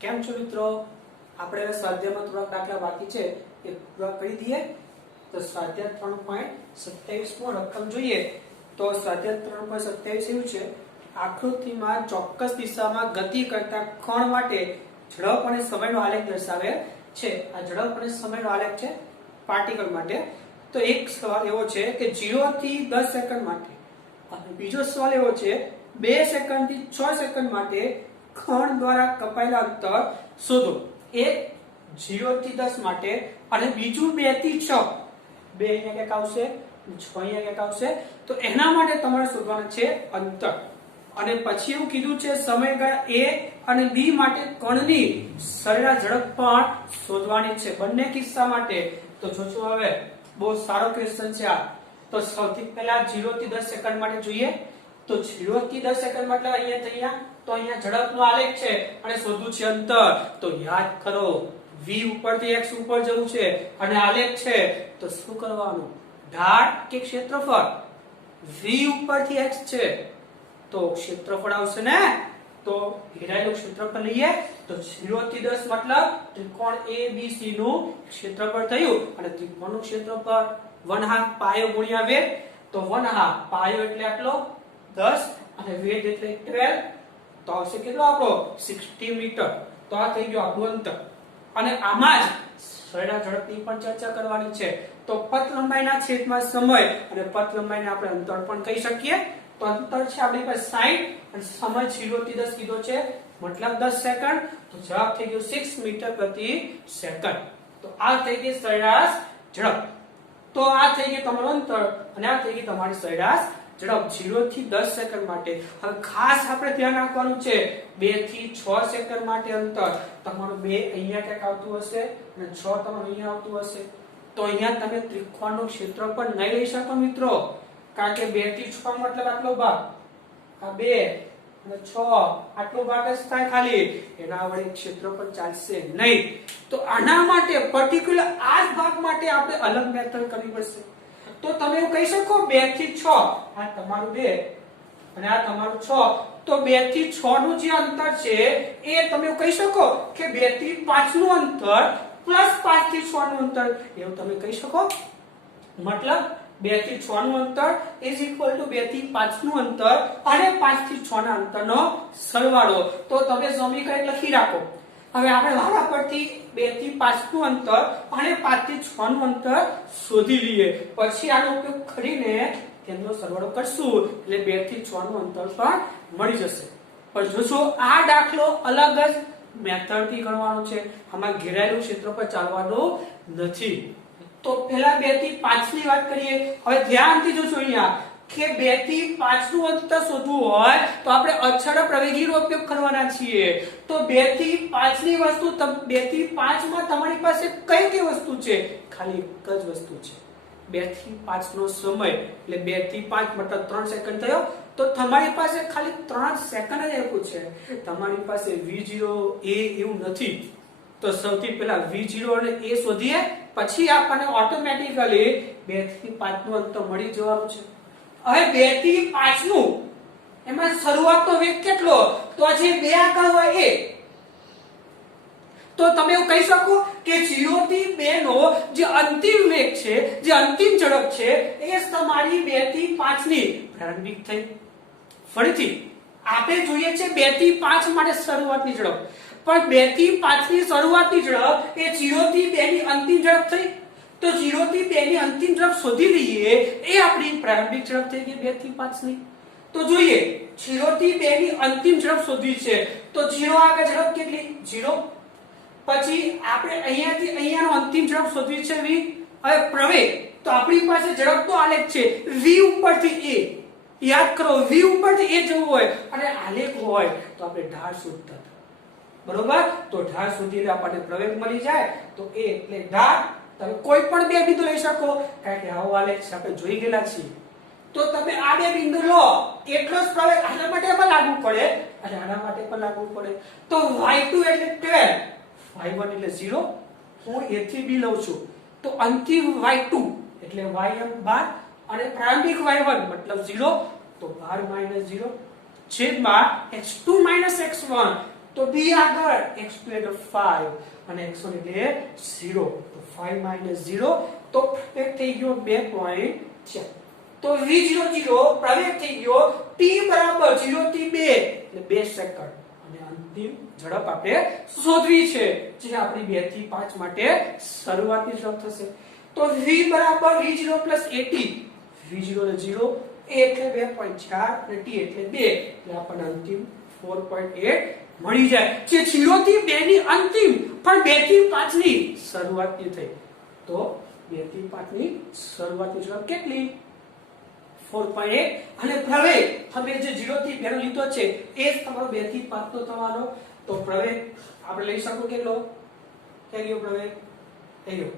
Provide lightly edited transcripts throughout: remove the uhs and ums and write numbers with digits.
કેમ છો મિત્રો? આપણે હવે સ્વાધ્યાયમાં થોડાક દાખલા બાકી છે એ પૂરા કરી દઈએ. તો સ્વાધ્યાય 3.27 માં રકમ જોઈએ તો સ્વાધ્યાય 3.27 એવું છે, આકૃતિમાં ચોક્કસ દિશામાં ગતિ કરતા કણ માટે ઝડપ અને સમયનો આલેખ દર્શાવે છે. આ ઝડપ અને સમયનો આલેખ છે પાર્ટિકલ માટે. તો એક સવાલ એવો છે કે 0 થી 10 સેકન્ડ માટે, અને બીજો સવાલ એવો છે 2 સેકન્ડ થી 6 સેકન્ડ માટે કણ દ્વારા કપાયેલા અંતર શોધો. એક 0 થી 10 માટે અને બીજું 2 થી 6. 2 અહીંયા ક્યાંક આવશે, 6 અહીંયા ક્યાંક આવશે. તો એના માટે તમારે શોધવાનું છે અંતર. અને પછી એવું કીધું છે સમયગાળા A અને B માટે કણની સરેરાશ ઝડપ પણ શોધવાની છે બંને કિસ્સા માટે. તો જોજો હવે બહુ સારો ક્વેશ્ચન છે આ. તો સૌથી પહેલા 0 થી 10 સેકન્ડ માટે જોઈએ. તો 0 થી 10 સેકન્ડ મતલબ અહીંયા થી અહીંયા, તો અહીંયા ઝડપનો આલેખ છે અને શોધવું છે અંતર. તો યાદ કરો v ઉપરથી x ઉપર જવું છે અને આલેખ છે, તો શું કરવાનું? ઢાળ કે ક્ષેત્રફળ? v ઉપરથી x છે તો ક્ષેત્રફળ આવશે ને. તો ઘેરાયેલું ક્ષેત્રફળ લઈએ તો 0 થી 10 મતલબ ત્રિકોણ ABC નું ક્ષેત્રફળ થયું, અને ત્રિકોણનું ક્ષેત્રફળ 1/2 પાયો ગુણ્યા વેધ. તો 1/2 પાયો એટલે આટલો 10 અને વેધ એટલે 12, તો આવશે કેટલો આપણો 60 મીટર. તો આ થઈ ગયો આપણું અંતર. અને આમાં જ સરેરાશ ઝડપની પણ ચર્ચા કરવાની છે. તો પથ લંબાઈના છેદમાં સમય અને પથ લંબાઈને આપણે અંતર પણ કહી શકીએ. તો અંતર છે આપણી પાસે 60 અને સમય 0 થી 10 કીધો છે મતલબ 10 સેકન્ડ. તો જવાબ થઈ ગયો 6 મીટર પ્રતિ સેકન્ડ. તો આ થઈ ગઈ સરેરાશ ઝડપ. તો આ થઈ ગયું તમારું અંતર અને આ થઈ ગઈ તમારી સરેરાશ ઝડપ 0 થી 10 સેકન્ડ માટે. હવે ખાસ આપણે ધ્યાન રાખવાનું છે 2 થી 6 સેકન્ડ માટે અંતર. તમારું 2 અહીંયા ક્યાંક આવતું હશે અને 6 તમારું અહીંયા આવતું હશે. તો અહીંયા તમે ત્રિકોણનું ક્ષેત્રફળ નહીં લઈ શકો મિત્રો, કારણ કે 2 થી 6 મતલબ આટલો ભાગ, આ 2 અને 6 આટલો ભાગ જ થાય ખાલી, એના વડે ક્ષેત્રફળ ચાલશે નહીં. તો આના માટે પર્ટિક્યુલર આ જ ભાગ માટે આપણે અલગ મેથડ કરવી પડશે. તો તમે એવું કહી શકો 2 થી 6, આ તમારું 2 અને આ તમારું 6. તો 2 થી 6 નું જે અંતર છે એ તમે એવું કહી શકો કે 2 થી 5 નું અંતર પ્લસ 5 થી 6 નું અંતર, એવું તમે કહી શકો. મતલબ 2 થી 6 નું અંતર ઇઝ ઇક્વલ ટુ 2 થી 5 નું અંતર અને 5 થી 6 ના અંતરનો સરવાળો. તો તમે સમીકરણ લખી રાખો. હવે આપણે વારા પરથી 2 થી 5 નું અંતર અને 5 થી 6 નું અંતર શોધી લઈએ. પછી આનો ઉપયોગ કરીને તેનો સરવાળો કરશું એટલે 2 થી 6 નું અંતર પણ મળી જશે. પણ જોશો આ દાખલો અલગ જ મેથડ થી ગણવાનો છે. આમાં ઘેરાયેલું ક્ષેત્રફળ ચાલવાનું નથી. તો પહેલા 2 થી 5 ની વાત કરીએ. હવે ધ્યાનથી જોશો અહીંયા કે 2 થી 5 નું અંતર શોધવું હોય તો આપણે અચળ પ્રવેગીનો ઉપયોગ કરવાના છીએ. તો 2 થી 5 ની વસ્તુ 2 થી 5 માં તમારી પાસે કઈ કઈ વસ્તુ છે? ખાલી એક જ વસ્તુ છે. 2 થી 5 નો સમય એટલે 2 થી 5 મતલબ 3 સેકન્ડ થયો. તો તમારી પાસે ખાલી 3 સેકન્ડ જ આપ્યું છે. તમારી પાસે v0 a એવું નથી. તો સૌથી પહેલા v0 અને a શોધીએ, પછી આપણને ઓટોમેટિકલી 2 થી 5 નું અંતર મળી જવાનું છે. હવે 2 થી 5 નું એમાં શરૂઆતનો વેગ કેટલો? તો જે 2 આગળ હોય એ. તો તમે એવું કહી શકો કે 0 થી 2 નો જે અંતિમ વેગ છે, જે અંતિમ ઝડપ છે એ તમારી 2 થી 5 ની પ્રારંભિક થઈ. ફરીથી આપણે જોઈએ છે 2 થી 5 માટે શરૂઆતની ઝડપ, પણ 2 થી 5 ની શરૂઆતની ઝડપ એ 0 થી 2 ની અંતિમ ઝડપ થઈ. તો 0 થી 2 ની અંતિમ ઝડપ શોધી લઈએ, એ આપણી પ્રારંભિક ઝડપ થઈ ગઈ 2 થી 5 ની. તો જોઈએ 0 થી 2 ની અંતિમ ઝડપ શોધવી છે. તો 0 આગળ ઝડપ કેટલી? 0. પછી આપણે અહીંયાથી અહીંયાનો અંતિમ ઝડપ શોધવી છે v. હવે પ્રવેગ, તો આપણી પાસે ઝડપનો આલેખ છે v ઉપરથી a. યાદ કરો v ઉપરથી a જવું હોય અને આલેખ હોય તો આપણે ઢાળ શોધતા હતા, બરોબર? તો ઢાળ શોધીને આપણને પ્રવેગ મળી જાય. તો a એટલે ઢાળ. તમે કોઈ પણ બે બિંદુ લઈ શકો, કારણ કે આવો આલેખ છે આપણે જોઈ ગયેલા છીએ. તો તમે આ બે બિંદુ લો, એટલો જ પ્રવેગ આના માટે પણ લાગુ પડે અને આના માટે પણ લાગુ પડે. તો y2 એટલે 12, y1 એટલે 0. હું a થી b લઉં છું, તો અંતિમ y2 એટલે ym 12 અને પ્રારંભિક y1 મતલબ 0. તો 12 - 0 છેદમાં x2 - x1 તો b આગળ x2 એટલે 5 અને x1 એટલે 0 તો 5 - 0 તો પ્રવેગ થઈ ગયો 2.4 તો v00 પ્રવેગ થઈ ગયો t બરાબર 0 થી 2 એટલે 2 સેકન્ડ અને અંતિમ ઝડપ આપણે શોધવી છે જે આપણી 2 થી 5 માટે શરૂઆતની ઝડપ થશે તો v બરાબર v0 + at v0 એટલે 0 a એટલે 2.4 અને t એટલે 2 એટલે આપણને અંતિમ 4.8 મળી જાય જે 0 થી 2 ની અંતિમ પણ 2 થી 5 ની શરૂઆતની થઈ તો 2 થી 5 ની શરૂઆતની ઝડપ કેટલી 4.8 અને પ્રવેગ તમે જે 0 થી 2 નો લીધો છે એ જ તમારો 2 થી 5 નો થવાનો તો પ્રવેગ આપણે લઈ શકો કેટલો થઈ ગયો પ્રવેગ થઈ ગયો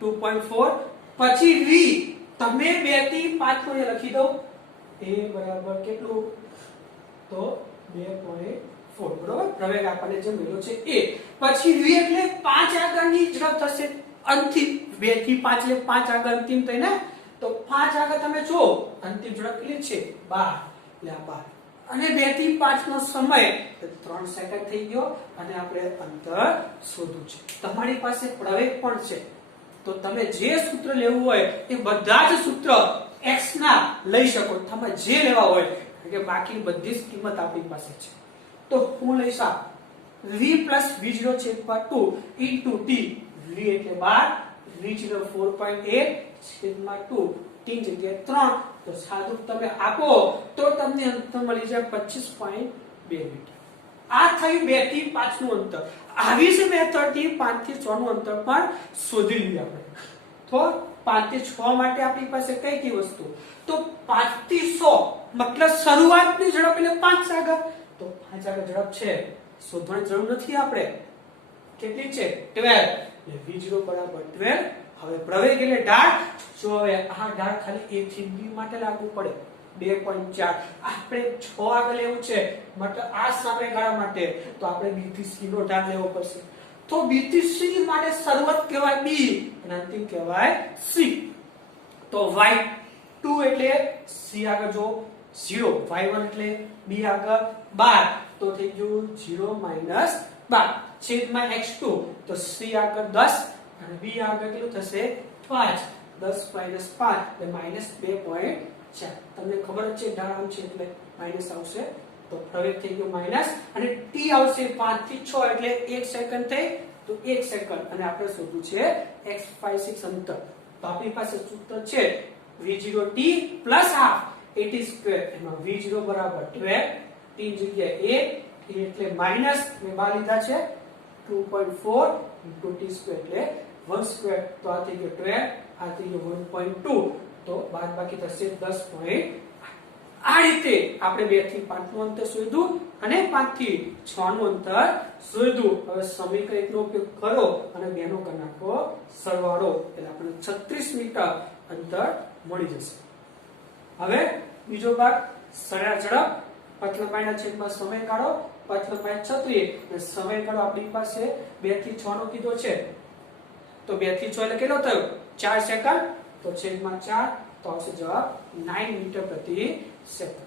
2.4 પછી v તમે 2 થી 5 નો લખી દો a બરાબર કેટલું તો 2.4 બરોબર પ્રવેગ આપણને જે મળ્યો છે એ પછી v એટલે 5 આગળની ઝડપ થશે અંતિમ 2 થી 5 એટલે 5 આગળ અંતિમ થઈ ને તો 5 આગળ તમે જો અંતિમ ઝડપ કેટલી છે 12 એટલે આ 12 અને 2 થી 5 નો સમય 3 સેકન્ડ થઈ ગયો અને આપણે અંતર શોધવું છે તમારી પાસે પ્રવેગ પણ છે તો તમે જે સૂત્ર લેવું હોય એ બધા જ સૂત્ર x ના લઈ શકો તમે જે લેવા હોય કે બાકી બધી જ કિંમત આપણી પાસે છે તો હું લઈશ v + v0 / 2 * t v એટલે 12 v0 4.8 છેદમાં 2 t જગ્યાએ 3 તો સાદું તમે આપો તો તમને અંતર મળી જાય 25.2 મીટર આ થયું 2 થી 5 નું અંતર આવી જ મેથડ થી 5 થી 6 નું અંતર પણ શોધી લીધું આપણે તો 5 થી 6 માટે આપણી પાસે કઈ કઈ વસ્તુ તો 5 થી 100 મતલબ શરૂઆતની ઝડપ એટલે 5 આગળ તો 5 આગળ ઝડપ છે શોધવાની જરૂર નથી આપણે કેટલી છે 12 એટલે v0 બરાબર 12 હવે પ્રવેગ એટલે ઢાળ જો હવે આ ઢાળ ખાલી a થી b માટે લાગુ પડે 2.4 આપણે 6 આગળ લેવું છે મતલબ આ સમયગાળા માટે તો આપણે b થી c નો ઢાળ લેવો પડશે તો b થી c માટે શરૂઆત કહેવાય b અને અંતિમ કહેવાય c તો y2 એટલે c આગળ જો 0 y1 એટલે b આગળ 12 તો થઈ ગયું 0 - 12 છેદમાં x2 તો c આગળ 10 અને b આગળ કેટલું થશે 5 10 - 5 એટલે -2.4 તમને ખબર જ છે ઢાળ આમ છે એટલે માઈનસ આવશે તો પ્રવેગ થઈ ગયો માઈનસ અને t આવશે 5 થી 6 એટલે 1 સેકન્ડ થઈ તો 1 સેકન્ડ અને આપણે શોધવું છે x56 અંતર તો આપણી પાસે સૂત્ર છે v0t + half at2 એમાં v0 બરાબર 12 t જગ્યાએ 1 એટલે માઈનસ મે બહાર લીધા છે 2.4 * t2 એટલે 1/2 તો આ થઈ ગયો 12 આ થઈ ગયો 1.2 તો બાદબાકી થશે 10.8 આ રીતે આપણે 2 થી 5 નું અંતર શોધ્યું અને 5 થી 6 નું અંતર શોધ્યું હવે સમીકરણ નો ઉપયોગ કરો અને બેનો કરી નાખો સરવાળો એટલે આપણને 36 મીટર અંતર મળી જશે હવે બીજો ભાગ સરેરાશ ઝડપ પથ લંબાઈના છેદમાં સમય કાઢો પથ લંબાઈ 36 અને સમય કાઢો આપણી પાસે 2 થી 6 નો કીધો છે તો 2 થી 6 એટલે કેટલો થયો 4 સેકન્ડ તો છેદમાં 4 તો આવશે જવાબ 9 મીટર પ્રતિ સેકન્ડ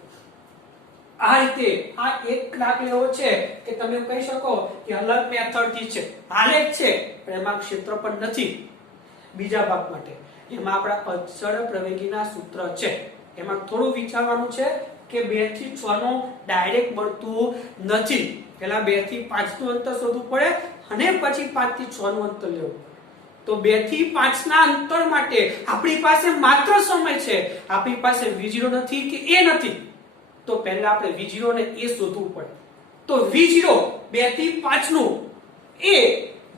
આ રીતે આ એક દાખ લેવો છે કે તમે કહી શકો કે અલગ મેથડ થી છે આલેખ છે પણ એમાં ક્ષેત્રફળ નથી બીજા ભાગ માટે એમાં આપણા અચળ પ્રવેગીના સૂત્ર છે એમાં થોડું વિચારવાનું છે કે 2 થી 6 નો ડાયરેક્ટ મળતું નથી પહેલા 2 થી 5 નું અંતર શોધવું પડે અને પછી 5 થી 6 નું અંતર લેવું તો 2 થી 5 ના અંતર માટે આપણી પાસે માત્ર સમય છે આપણી પાસે v0 નથી કે a નથી તો પહેલા આપણે v0 ને a શોધવું પડે તો v0 2 થી 5 નું a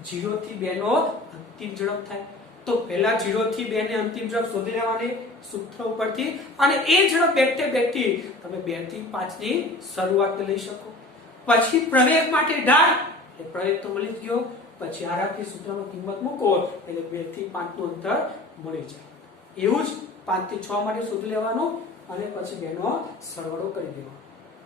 0 થી 2 નો અંતિમ ઝડપ થાય તો પહેલા 0 થી 2 ને અંતિમ ઝડપ શોધી લેવાની સૂત્ર ઉપરથી અને એ ઝડપ બેઠે તમે 2 થી 5 ની શરૂઆત લઈ શકો પછી પ્રવેગ માટે ઢાળ એ પ્રવેગ તો મળી ગયો પછી આરાથી સૂત્રમાં કિંમત મૂકો એટલે 2 થી 5 નું અંતર મળી જાય એવું જ 5 થી 6 માટે શોધી લેવાનું અને પછી બેનો સરવાળો કરી દેવાનો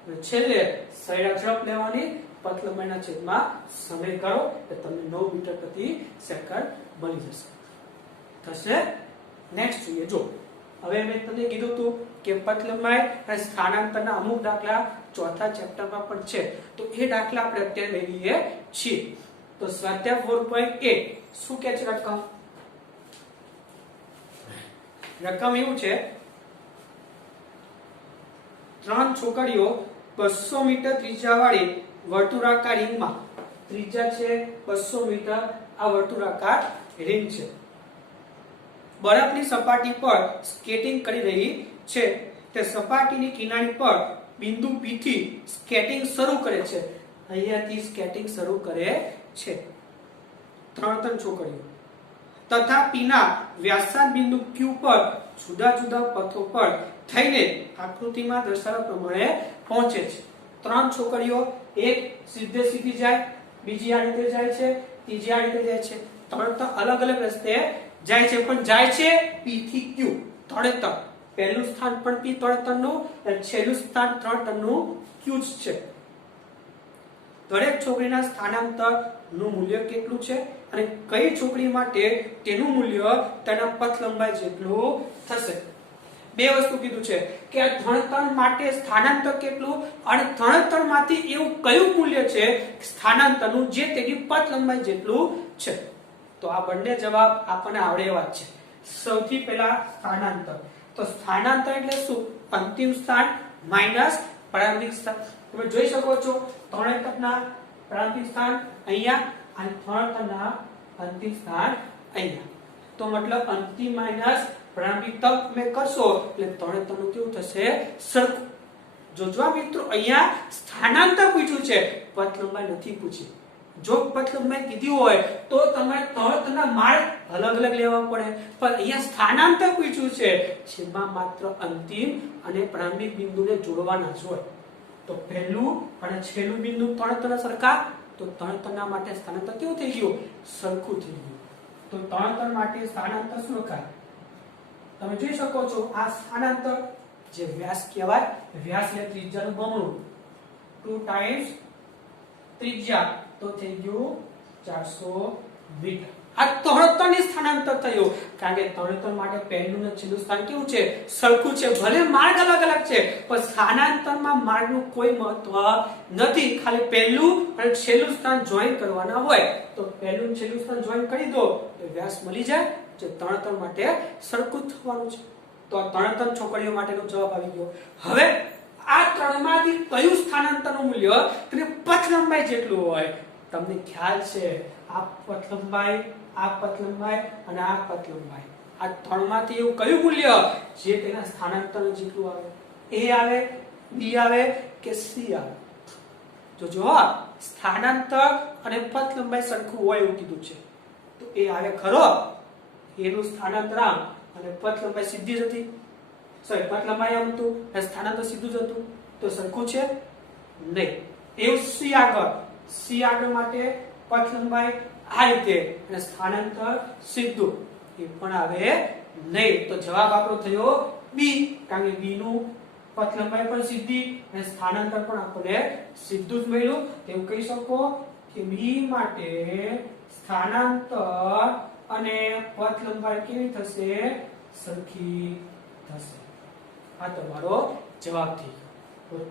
અને છેલ્લે સરેરાશ ઝડપ લેવાની પથ લંબાઈના છેદમાં સમય કરો એટલે તમને 9 મીટર પ્રતિ સેકન્ડ મળી જશે થશે નેક્સ્ટ જોઈએ જો હવે મેં તમને કીધું હતું કે પથ લંબાઈ અને સ્થાનાંતરના અમુક દાખલા ચોથા ચેપ્ટરમાં પણ છે, તો એ દાખલા આપણે અત્યારે લઈ લઈએ છીએ. તો સ્વાધ્યાય 4.8 શું કહે છે રકમ? રકમ એવું છે, 3 છોકરીઓ 200 મીટર ત્રિજ્યાવાળી વર્તુળાકાર રિંગમાં, ત્રિજ્યા છે 200 મીટર, આ વર્તુળાકાર રિંગ છે, બરફની સપાટી પર સ્કેટિંગ કરી રહી છે. તે સપાટીની કિનારી પર બિંદુ P થી સ્કેટિંગ શરૂ કરે છે. અહીંયાથી સ્કેટિંગ શરૂ કરે છે 3 છોકરીઓ, તથા P ના વ્યાસાર્ધ બિંદુ Q પર જુદા જુદા પથો પર થઈને આકૃતિમાં દર્શાવ્યા પ્રમાણે પહોંચે છે. 3 છોકરીઓ, એક સીધે સીધી જાય, બીજી આ રીતે જાય છે, ત્રીજી આ રીતે જાય છે, 3 અલગ અલગ રસ્તે જાય છે, પણ જાય છે P થી Q. તળેતર પહેલું સ્થાન પણ P તળેતરનું અને છેલ્લું સ્થાન તળેતરનું Q જ છે. દરેક છોકરીના સ્થાનાંતર નું મૂલ્ય કેટલું છે અને કઈ છોકરી માટે તેનું મૂલ્ય તેના પથ લંબાઈ જેટલું થશે. બે વસ્તુ કીધું છે કે આ ધણતર માટે સ્થાનાંતર કેટલું અને ધણતરમાંથી એવું કયું મૂલ્ય છે સ્થાનાંતરનું જે તેની પથ લંબાઈ જેટલું છે. તો આ બંને જવાબ આપણને આવડે એવા છે. સૌથી પહેલા સ્થાનાંતર. તો સ્થાનાંતર એટલે શું? અંતિમ સ્થાન માઈનસ પ્રારંભિક સ્થાન. તમે જોઈ શકો છો તરણેતરના પ્રારંભિક સ્થાન અહીંયા અને તરણેતરના અંતિમ સ્થાન અહીંયા. તો મતલબ અંતિમ માઈનસ પ્રારંભિક તક તમે કરશો એટલે તરણેતરનું કેવું થશે? સરખું. જોજો મિત્રો, અહીંયા સ્થાનાંતર પૂછ્યું છે, પથ લંબાઈ નથી પૂછી. જો પથ લંબાઈ કીધી હોય તો તમારે તરણેતરના માર્ગ અલગ અલગ લેવા પડે, પણ અહીંયા સ્થાનાંતર પૂછ્યું છે, જેમાં માત્ર અંતિમ અને પ્રારંભિક બિંદુને જોડવાના જ હોય. તો પહેલું અને છેલ્લું બિંદુ તરણેતરના સરખા, તો તરણેતરના માટે સ્થાનાંતર કેવું થઈ ગયું? સરખું થઈ ગયું. તો તરણેતર માટે સ્થાનાંતર શું લખાય? તમે જોઈ શકો છો આ સ્થાનાંતર જે વ્યાસ કહેવાય, વ્યાસ એટલે ત્રિજ્યાનું બમણું, 2 ટાઈમ્સ ત્રિજ્યા, તો થઈ ગયું 400 મીટર. આ તરણેતરની સ્થાનાંતર થયું, કારણ કે તરણેતર માટે પહેલું અને છેલ્લું સ્થાન કેવું છે? સરખું છે. ભલે માર્ગ અલગ અલગ છે, પણ સ્થાનાંતરમાં માર્ગનું કોઈ મહત્વ નથી. ખાલી પહેલું અને છેલ્લું સ્થાન જોઈન કરવાના હોય, તો પહેલું અને છેલ્લું સ્થાન જોઈન કરી દો તો વ્યાસ મળી જાય, જે તરણેતર માટે સરખું થવાનું છે. તો આ તરણેતર છોકરીઓ માટેનો જવાબ આવી ગયો. હવે આ ત્રણમાંથી કયું સ્થાનાંતરનું મૂલ્ય તેને પથ લંબાઈ જેટલું હોય? તમને ખ્યાલ છે આ પથ લંબાઈ, આ પથ લંબાઈ અને આ પથ લંબાઈ, આ ત્રણમાંથી એવું કયું મૂલ્ય જે તેના સ્થાનાંતર જેટલું આવે? A આવે, B આવે કે C આવે? જો સ્થાનાંતર અને પથ લંબાઈ સરખું હોય એવું કીધું છે, તો A આવે ખરો. A નું સ્થાનાંતર આમ અને પથ લંબાઈ સીધી જ હતી, સોરી પથ લંબાઈ આમ હતું અને સ્થાનાંતર સીધું જ હતું, તો સરખું છે નહીં. એવું C આગળ, C આગળ માટે પથ લંબાઈ આ રીતે અને સ્થાનાંતર સીધું, એ પણ આવે નહીં. તો જવાબ આપણો થયો B, કારણ કે B નું પથ લંબાઈ પણ સીધી અને સ્થાનાંતર પણ આપણે સીધું જ મળ્યું. તેવું કહી શકો કે B માટે સ્થાનાંતર અને પથ લંબાઈ કેવી થશે? સરખી થશે. આ તમારો જવાબ થઈ ગયો.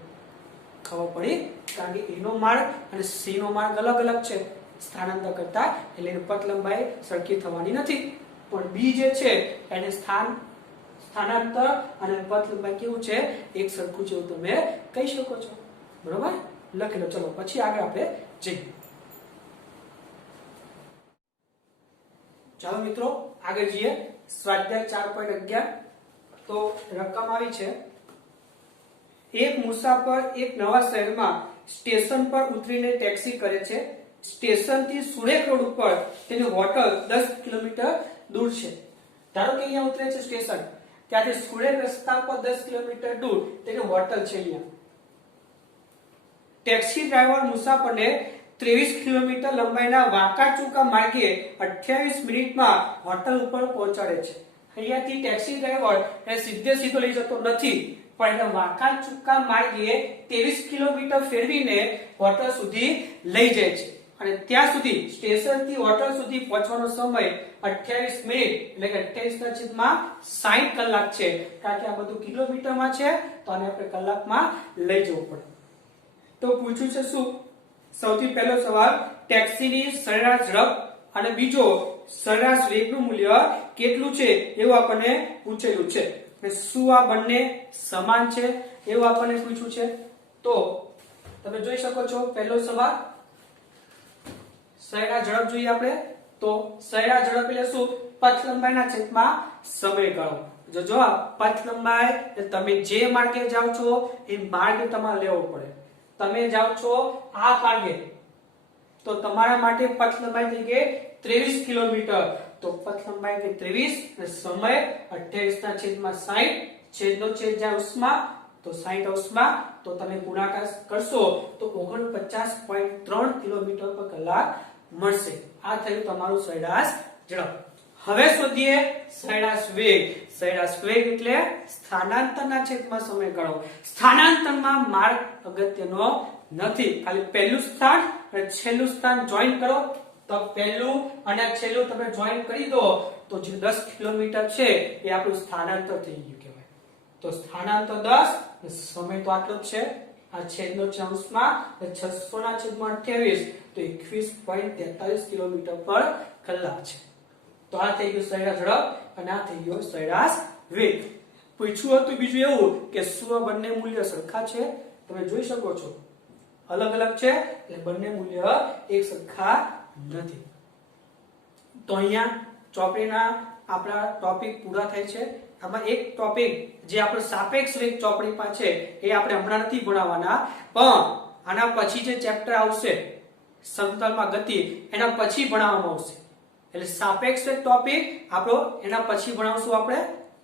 ખબર પડી? કારણ કે A નો માર્ગ અને C નો માર્ગ અલગ અલગ છે સ્થાનાંતર કરતા, એટલે એની પથ લંબાઈ સરખી થવાની નથી. પણ B જે છે એને સ્થાનાંતર અને પથ લંબાઈ કેવું છે? એક સરખું છે એવું તમે કહી શકો છો. બરોબર? લખી લો. ચલો પછી આગળ આપણે જઈએ. ચાલો મિત્રો આગળ જઈએ. સ્વાધ્યાય 4.11. તો રકમ આવી છે, એક મુસાફર એક નવા શહેરમાં સ્ટેશન પર ઉતરીને ટેક્સી કરે છે. સ્ટેશનથી સુરેખ રોડ ઉપર તેની હોટલ 10 કિલોમીટર દૂર છે. ધારો કે અહીંયા ઉતરે છે સ્ટેશન, ત્યાંથી સુરેખ રસ્તા પર 10 કિલોમીટર દૂર તેની હોટલ છે. અહીંયા ટેક્સી ડ્રાઈવર મુસાફરને 23 કિલોમીટર લંબાઈના વાંકા ચૂકા માર્ગે 28 મિનિટમાં હોટલ ઉપર પહોંચાડે છે. અહીંયાથી ટેક્સી ડ્રાઈવર એને સીધે સીધો લઈ જતો નથી, પણ એને વાંકા ચૂકા માર્ગે 23 કિલોમીટર ફેરવીને હોટલ સુધી લઈ જાય છે. અને ત્યાં સુધી સ્ટેશન થી હોટલ સુધી પહોંચવાનો સમય 28 મિનિટ એટલે કે 28/60 કલાક છે, કારણ કે આ બધું કિલોમીટરમાં છે તો આને આપણે કલાકમાં લઈ જવું પડે. તો પૂછ્યું છે શું? સૌથી પહેલો સવાલ ટેક્સીની સરેરાશ ઝડપ અને બીજો સરેરાશ વેગનું મૂલ્ય કેટલું છે એવું આપણને પૂછેલું છે. શું આ બંને સમાન છે એવું આપણને પૂછ્યું છે. તો તમે જોઈ શકો છો પહેલો સવાલ સરેરાશ ઝડપ જોઈએ આપણે. તો સરેરાશ ઝડપ એટલે શું? પથ લંબાઈના છેદમાં સમયગાળો. જો પથ લંબાઈ એટલે તમે જે માર્ગે જાઓ છો એ માર્ગ તમારે લેવો પડે. તમે જાઓ છો આ માર્ગે તો તમારા માટે પથ લંબાઈ થઈ ગઈ 23 કિલોમીટર. તો પથ લંબાઈ કે 23 અને સમય 28/60 છેદનો છેદ જાય ઉષ્મા તો 60 ઉષ્મા તો તમે ગુણાકાર કરશો તો 49.3 કિલોમીટર પર કલાક મળશે. આ થયું તમારું સરેરાશ ઝડપ. હવે શોધીએ સરેરાશ વેગ. સરેરાશ વેગ એટલે સ્થાનાંતરના છેદમાં સમયગાળો. સ્થાનાંતરમાં માર્ગ અગત્યનો નથી, ખાલી પહેલું સ્થાન અને છેલ્લું સ્થાન જોઈન કરો તો પહેલું અને છેલ્લું તમે જોઈન કરી દો તો જે 10 કિલોમીટર છે એ આપણું સ્થાનાંતર થઈ ગયું કહેવાય. તો સ્થાનાંતર 10 સમય તો આટલો જ છે. આ છેદનો અંશમાં 600/28 તો 21.43 કિલોમીટર પર કલાક છે. તો આ થઈ ગયું સરેરાશ ઝડપ અને આ થઈ ગયો સરેરાશ વેગ. પૂછ્યું હતું બીજું એવું કે શું બંને મૂલ્ય સરખા છે? તમે જોઈ શકો છો અલગ અલગ છે એટલે બંને મૂલ્ય એક સરખા નથી. તો અહીંયા ચોપડીના આપણા ટોપિક પૂરા થાય છે. આમાં એક ટોપિક જે આપણો સાપેક્ષ વેગ ચોપડીમાં છે એ આપણે હમણાં નથી ભણાવવાના, પણ આના પછી જે ચેપ્ટર આવશે સમતલમાં ગતિ એના પછી ભણાવવામાં આવશે. એટલે સાપેક્ષ વેગ ટોપિક આપણો એના પછી ભણાવશું આપણે.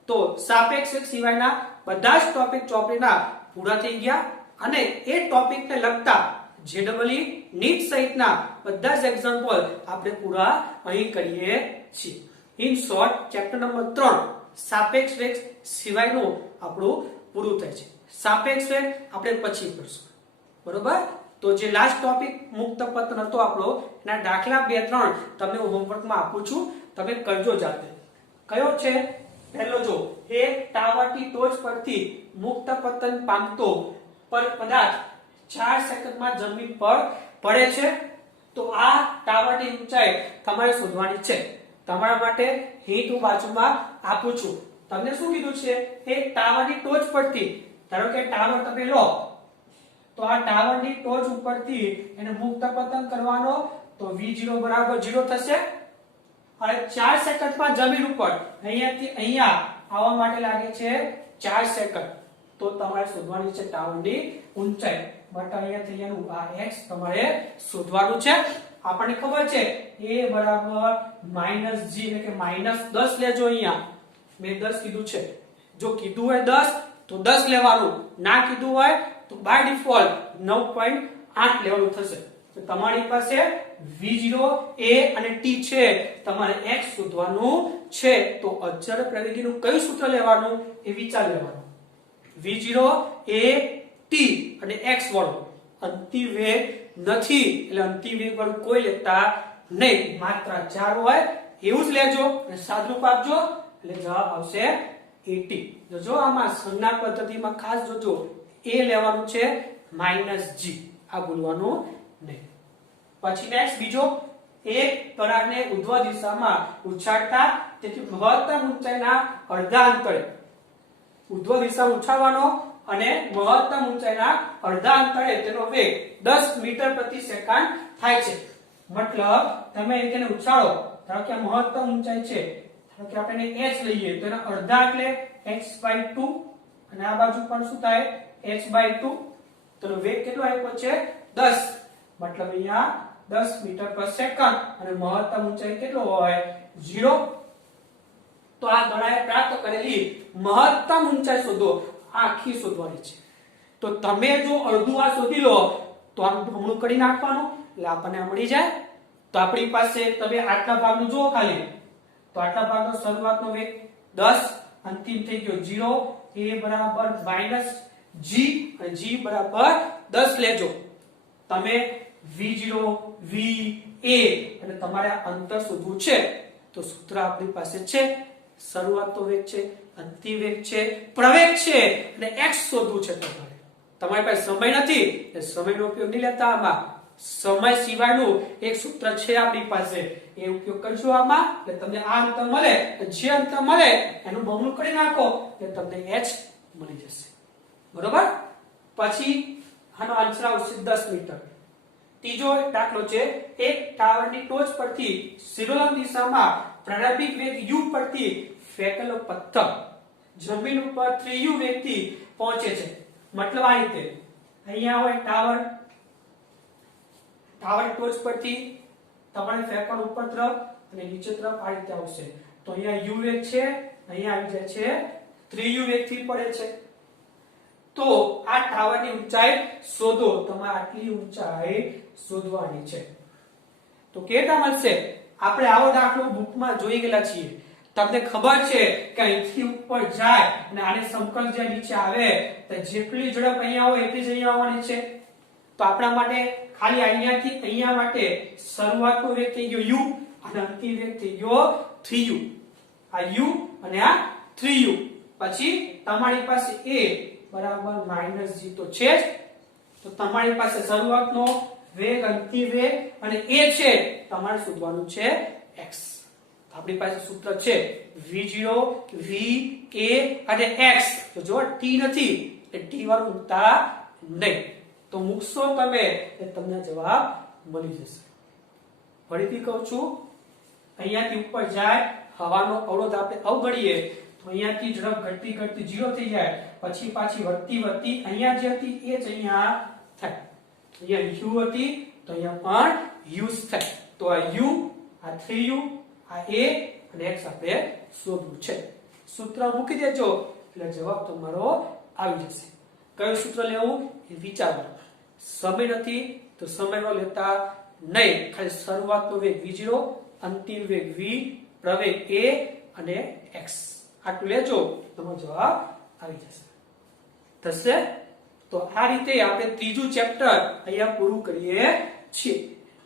તો સાપેક્ષ વેગ સિવાયના બધા જ ટોપિક ચોપડીના પૂરા થઈ ગયા અને એ ટોપિકને લગતા જેડબલઈ નીટ સહિતના બધા જ એક્ઝામ્પલ આપણે પૂરા અહીં કરીએ છીએ. ઇન શોર્ટ ચેપ્ટર નંબર 3 સાપેક્ષ વેગ સિવાયનું આપણું પૂરું થાય છે. સાપેક્ષ વેગ આપણે પછી કરશું, બરોબર? તો જે લાસ્ટ ટોપિક મુક્ત પતન હતો આપણો એના દાખલા 2-3 તમને હું હોમવર્કમાં આપું છું, તમે કરજો જાતે. કયો છે? પહેલો જો એક ટાવરની ટોચ પરથી મુક્ત પતન પામતો પર પદાર્થ 4 સેકન્ડમાં જમીન પર પડે છે. તો આ ટાવરની ઊંચાઈ તમારે શોધવાની છે. તમારા માટે હિન્ટ હું બાજુમાં આપું છું. તમને શું કીધું છે? એક ટાવરની ટોચ પરથી, ધારો કે ટાવર તમે લો તો આ ટાવરની ટોચ ઉપરથી એને મુક્ત પતન કરવાનો તો v0 બરાબર 0 થશે અને 4 સેકન્ડમાં જમીન ઉપર અહીંયાથી અહીંયા આવવા માટે લાગે છે 4 સેકન્ડ. તો તમારે શોધવાની છે ટાવરની ઊંચાઈ. બટ અહીંયાથી એનું આ x તમારે શોધવાનું છે. આપણને ખબર છે a બરાબર -g એટલે કે -10 લેજો. અહીંયા મેં 10 કીધું છે. જો કીધું હોય 10 તો 10 લેવાનું, ના કીધું હોય તો બાય ડિફોલ્ટ 9.8 લેવાનું થશે. તો તમારી પાસે v0 a અને t છે, તમારે x શોધવાનું છે. તો અચળ પ્રગતિનું કયું સૂત્ર લેવાનું એ વિચાર લેવાનું. v0 a t અને x વાળું. અંતિમ વેગ નથી એટલે અંતિમ વેગ વાળું કોઈ લેતા નહીં, માત્ર 4 હોય એવું જ લેજો અને સાદરૂપ આપજો એટલે જવાબ આવશે 80. જો આમાં સંજ્ઞા પદ્ધતિમાં ખાસ જોજો a લેવાનું છે -g, આ ભૂલવાનું નહીં. પછી નેક્સ્ટ બીજો એક તરાગને ઉર્ધ્વ દિશામાં ઉછાળતા તેથી મહત્તમ ઊંચાઈના અડધા અંતરે ઉર્ધ્વ દિશામાં ઉછાળવાનો અને મહત્તમ ઊંચાઈના અડધા અંતરે તેનો વેગ 10 મીટર પ્રતિ સેકન્ડ થાય છે. મતલબ તમે તેને ઉછાળો, ધારો કે મહત્તમ ઊંચાઈ છે, ધારો કે આપણે h લઈએ તો એના અડધા એટલે h/2 અને આ બાજુ પણ શું થાય h/2. તો વેગ કેટલો આપ્યો છે 10, મતલબ અહીંયા 10 મીટર પર સેકન્ડ અને મહત્તમ ઊંચાઈ કેટલો હોય 0. તો આ ગણાએ પ્રાપ્ત કરેલી મહત્તમ ઊંચાઈ શોધો. આખી શોધવાની છે. તો તમે જો અડધું આ શોધી લો તો આમ બમણું કરી નાખવાનું એટલે આપણને મળી જાય. તો આપણી પાસે તમે આટલા ભાગનું જુઓ ખાલી, તો આટલા ભાગનો શરૂઆતનો વેગ 10, અંતિમ થઈ ગયો 0, a બરાબર -g અને g બરાબર 10 લેજો. તમે v0 v a અને તમારે આ અંતર શોધવું છે તો સૂત્ર આપણી પાસે છે શરૂઆતનો વેગ છે અંતિમ વેગ છે પ્રવેગ છે અને x શોધવું છે તમારી પાસે સમય નથી એટલે સમયનો ઉપયોગ નહીં લેતા આમાં સમય સિવાયનું એક સૂત્ર છે આપણી પાસે એ ઉપયોગ કરજો આમાં એટલે તમને આ અંતર મળે જે અંતર મળે એનું બમણું કરી નાખો એટલે તમને h મળી જશે બરોબર પછી આનો આન્સર આવશે 10 મીટર ત્રીજો દાખલો છે એક ટાવરની ટોચ પરથી શિરોલંબ દિશામાં પ્રારંભિક વેગ u પરથી ફેંકેલો પથ્થર જમીન ઉપર 3u વેગથી પહોંચે છે મતલબ આ રીતે અહીંયા હોય ટાવર ટોચ પરથી તમારે ફેંકવાનું ઉપર તરફ અને નીચે તરફ આ રીતે આવશે તો અહીંયા u વેગ છે અહીંયા આવી જાય છે 3u વેગથી પડે છે તો આ ટાવરની ઊંચાઈ શોધો તમારે આટલી ઊંચાઈ શોધવાની છે તો કેટલા મળશે આપણે આવો દાખલો બુકમાં જોઈ ગયેલા છીએ તમને ખબર છે કે અહીંથી ઉપર જાય અને આને સમકલ જે નીચે આવે તો જેટલી ઝડપ અહીંયા હોય એટલી જ અહીંયા આવવાની છે તો આપણા માટે ખાલી અહીંયાથી અહીંયા માટે શરૂઆતનો વેગ થઈ ગયો u અને અંતિમ વેગ થઈ ગયો 3u આ u અને આ 3u પછી તમારી પાસે a બરાબર -g તો છે જ તો તમારી પાસે શરૂઆતનો વેગ અંતિમ વેગ અને a છે તમારે શોધવાનું છે x આપણી પાસે સૂત્ર છે v0 v a અને x તો જો t નથી એ t વાળું મૂકતા નહીં તો મૂકશો તમે એટલે તમને જવાબ મળી જશે ફરીથી કહું છું અહીંયાથી ઉપર જાય હવાનો અવરોધ આપણે અવગણીએ તો અહીંયાથી ઝડપ ઘટતી ઘટતી 0 થઈ જાય પછી પાછી વધતી અહીંયા જે હતી એ જ અહીંયા થાય અહીંયા u હતી તો અહીંયા પણ u થાય તો આ u આ 3u આ a અને x આપણે શોધવું છે સૂત્ર મૂકી દેજો એટલે જવાબ તમારો આવી જશે કયું સૂત્ર લેવું એ વિચારો સમય નથી તો સમયનો લેતા નહીં ખાલી શરૂઆતનો વેગ v0 અંતિમ વેગ v પ્રવેગ a અને x આટલું લેજો તમારો જવાબ આવી જશે થશે તો આ રીતે આપણે ત્રીજું ચેપ્ટર અહીંયા પૂરું કરીએ છીએ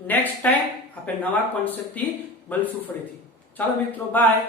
નેક્સ્ટ ટાઈમ આપણે નવા કોન્સેપ્ટ થી મળશું ફરીથી ચાલો મિત્રો બાય